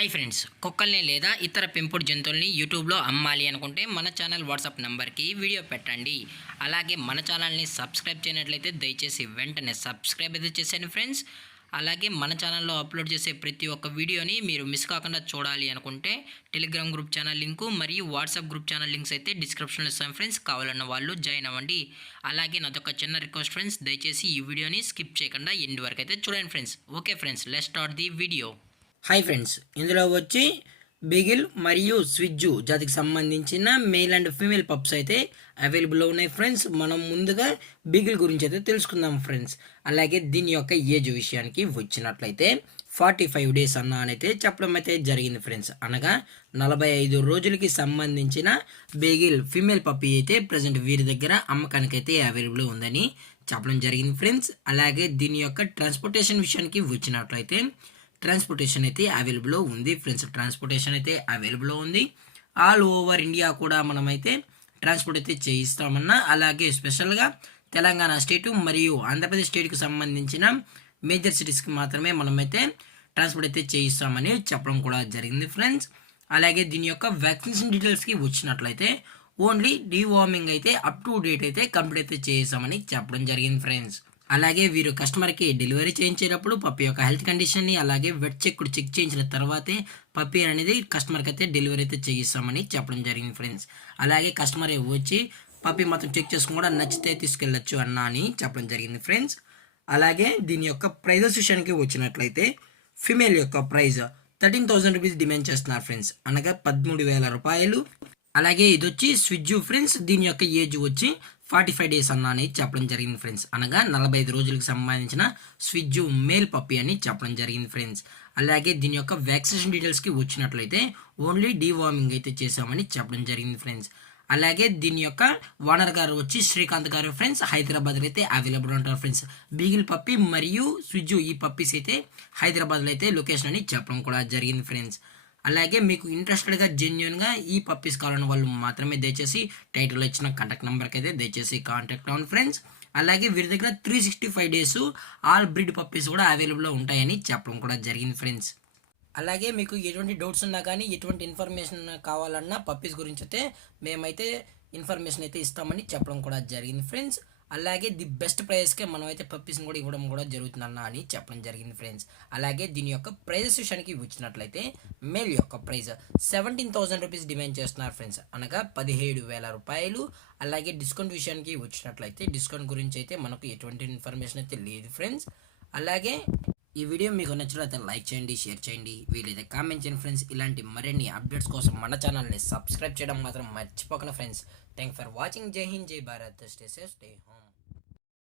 Hi friends, కుక్కల్ని లేదా ఇతర పెంపుడు జంతువుల్ని యూట్యూబ్లో అమ్మాలి అనుకుంటే మన ఛానల్ వాట్సాప్ నెంబర్కి వీడియో పెట్టండి. అలాగే మన ఛానల్ని సబ్స్క్రైబ్ చేయనట్లయితే దయచేసి వెంటనే సబ్స్క్రైబ్ అయితే చేసేయండి ఫ్రెండ్స్. అలాగే మన ఛానల్లో అప్లోడ్ చేసే ప్రతి ఒక్క వీడియోని మీరు మిస్ కాకుండా చూడాలి అనుకుంటే టెలిగ్రామ్ గ్రూప్ ఛానల్ లింకు మరియు వాట్సాప్ గ్రూప్ ఛానల్ లింక్స్ అయితే డిస్క్రిప్షన్లో ఇస్తాం ఫ్రెండ్స్. కావాలన్న వాళ్ళు జాయిన్ అవ్వండి. అలాగే నాదొక చిన్న రిక్వెస్ట్ ఫ్రెండ్స్, దయచేసి ఈ వీడియోని స్కిప్ చేయకుండా ఎండ్ వరకు అయితే చూడండి friends. Okay friends, let's start the video. Hi friends, ఇందులో వచ్చి బిగిల్ మరియు స్విజ్జు జాతికి సంబంధించిన మేల్ అండ్ ఫీమేల్ పప్స్ అయితే అవైలబుల్లో ఉన్నాయి ఫ్రెండ్స్. మనం ముందుగా బిగిల్ గురించి అయితే తెలుసుకుందాం ఫ్రెండ్స్. అలాగే దీని యొక్క ఏజ్ విషయానికి వచ్చినట్లయితే 45 డేస్ అయితే చెప్పడం అయితే జరిగింది ఫ్రెండ్స్. అనగా 45 రోజులకి సంబంధించిన బిగిల్ ఫీమేల్ పప్పీ అయితే ప్రజెంట్ వీరి దగ్గర అమ్మకానికి అయితే అవైలబుల్ ఉందని చెప్పడం జరిగింది ఫ్రెండ్స్. అలాగే దీని యొక్క ట్రాన్స్పోర్టేషన్ విషయానికి వచ్చినట్లయితే ట్రాన్స్పోర్టేషన్ అయితే అవైలబుల్లో ఉంది ఫ్రెండ్స్. ట్రాన్స్పోర్టేషన్ అయితే అవైలబుల్లో ఉంది. ఆల్ ఓవర్ ఇండియా కూడా మనమైతే ట్రాన్స్పోర్ట్ అయితే చేయిస్తామన్నా, అలాగే స్పెషల్గా తెలంగాణ స్టేటు మరియు ఆంధ్రప్రదేశ్ స్టేట్కి సంబంధించిన మేజర్ సిటీస్కి మాత్రమే మనమైతే ట్రాన్స్పోర్ట్ అయితే చేయిస్తామని చెప్పడం కూడా జరిగింది ఫ్రెండ్స్. అలాగే దీని యొక్క వ్యాక్సినేషన్ డీటెయిల్స్కి వచ్చినట్లయితే ఓన్లీ డీవార్మింగ్ అయితే అప్ టు డేట్ అయితే కంప్లీట్ అయితే చేయిస్తామని చెప్పడం జరిగింది ఫ్రెండ్స్. అలాగే వీరు కస్టమర్కి డెలివరీ చేయించేటప్పుడు పప్పి యొక్క హెల్త్ కండిషన్ని అలాగే వెట్ చెక్ చేయించిన తర్వాతే పప్పి అనేది కస్టమర్కి అయితే డెలివరీ అయితే చేయిస్తామని చెప్పడం జరిగింది ఫ్రెండ్స్. అలాగే కస్టమర్ వచ్చి పప్పి మొత్తం చెక్ చేసుకుని కూడా నచ్చితే తీసుకెళ్ళచ్చు అని చెప్పడం జరిగింది ఫ్రెండ్స్. అలాగే దీని యొక్క ప్రైజెస్ విషయానికి వచ్చినట్లయితే ఫిమేల్ యొక్క ప్రైజ్ 13,000 రూపీస్ డిమాండ్ చేస్తున్నారు ఫ్రెండ్స్, అనగా 13,000 రూపాయలు. అలాగే ఇది వచ్చి స్విజ్జు ఫ్రెండ్స్. దీని యొక్క ఏజ్ వచ్చి 45 డేస్ అని చెప్పడం జరిగింది ఫ్రెండ్స్, అనగా 45 రోజులకు సంబంధించిన స్విజ్జు మేల్ పప్పి అని చెప్పడం జరిగింది ఫ్రెండ్స్. అలాగే దీని యొక్క వ్యాక్సినేషన్ డీటెయిల్స్కి వచ్చినట్లయితే ఓన్లీ డీవార్మింగ్ అయితే చేసామని చెప్పడం జరిగింది ఫ్రెండ్స్. అలాగే దీని యొక్క ఓనర్ గారు వచ్చి శ్రీకాంత్ గారు ఫ్రెండ్స్, హైదరాబాద్లో అయితే అవైలబుల్ ఉంటారు ఫ్రెండ్స్. బీగిల్ పప్పి మరియు స్విజ్జు ఈ పప్పీస్ అయితే హైదరాబాద్లో అయితే లొకేషన్ అని చెప్పడం కూడా జరిగింది ఫ్రెండ్స్. అలాగే మీకు ఇంట్రెస్టెడ్గా జెన్యున్గా ఈ పప్పీస్ కావాలని వాళ్ళు మాత్రమే దయచేసి టైటిల్లో ఇచ్చిన కాంటాక్ట్ నెంబర్కి అయితే దయచేసి కాంటాక్ట్ అవ్వండి ఫ్రెండ్స్. అలాగే వీరి దగ్గర 365 డేస్ ఆల్ బ్రీడ్ పప్పీస్ కూడా అవైలబుల్లో ఉంటాయని చెప్పడం కూడా జరిగింది ఫ్రెండ్స్. అలాగే మీకు ఎటువంటి డౌట్స్ ఉన్నా కానీ ఎటువంటి ఇన్ఫర్మేషన్ కావాలన్నా పప్పీస్ గురించి అయితే మేమైతే ఇన్ఫర్మేషన్ అయితే ఇస్తామని చెప్పడం కూడా జరిగింది ఫ్రెండ్స్. అలాగే ది బెస్ట్ ప్రైస్కే మనం అయితే పప్పీస్ని కూడా ఇవ్వడం కూడా జరుగుతుందన్న అని చెప్పడం జరిగింది ఫ్రెండ్స్. అలాగే దీని యొక్క ప్రైజెస్ విషయానికి వచ్చినట్లయితే మేల్ యొక్క ప్రైస్ 17,000 రూపీస్ డిమాండ్ చేస్తున్నారు ఫ్రెండ్స్, అనగా 17,000 రూపాయలు. అలాగే డిస్కౌంట్ విషయానికి వచ్చినట్లయితే డిస్కౌంట్ గురించి అయితే మనకు ఎటువంటి ఇన్ఫర్మేషన్ అయితే లేదు ఫ్రెండ్స్. అలాగే ఈ వీడియో మీకు నచ్చినట్లయితే లైక్ చేయండి, షేర్ చేయండి, వీలైతే కామెంట్ చేయండి ఫ్రెండ్స్. ఇలాంటి మరిన్ని అప్డేట్స్ కోసం మన ఛానల్ని సబ్స్క్రైబ్ చేయడం మాత్రం మర్చిపోకండి ఫ్రెండ్స్. Thank for watching. జై హింద్, జై Bharat, stay safe, stay home.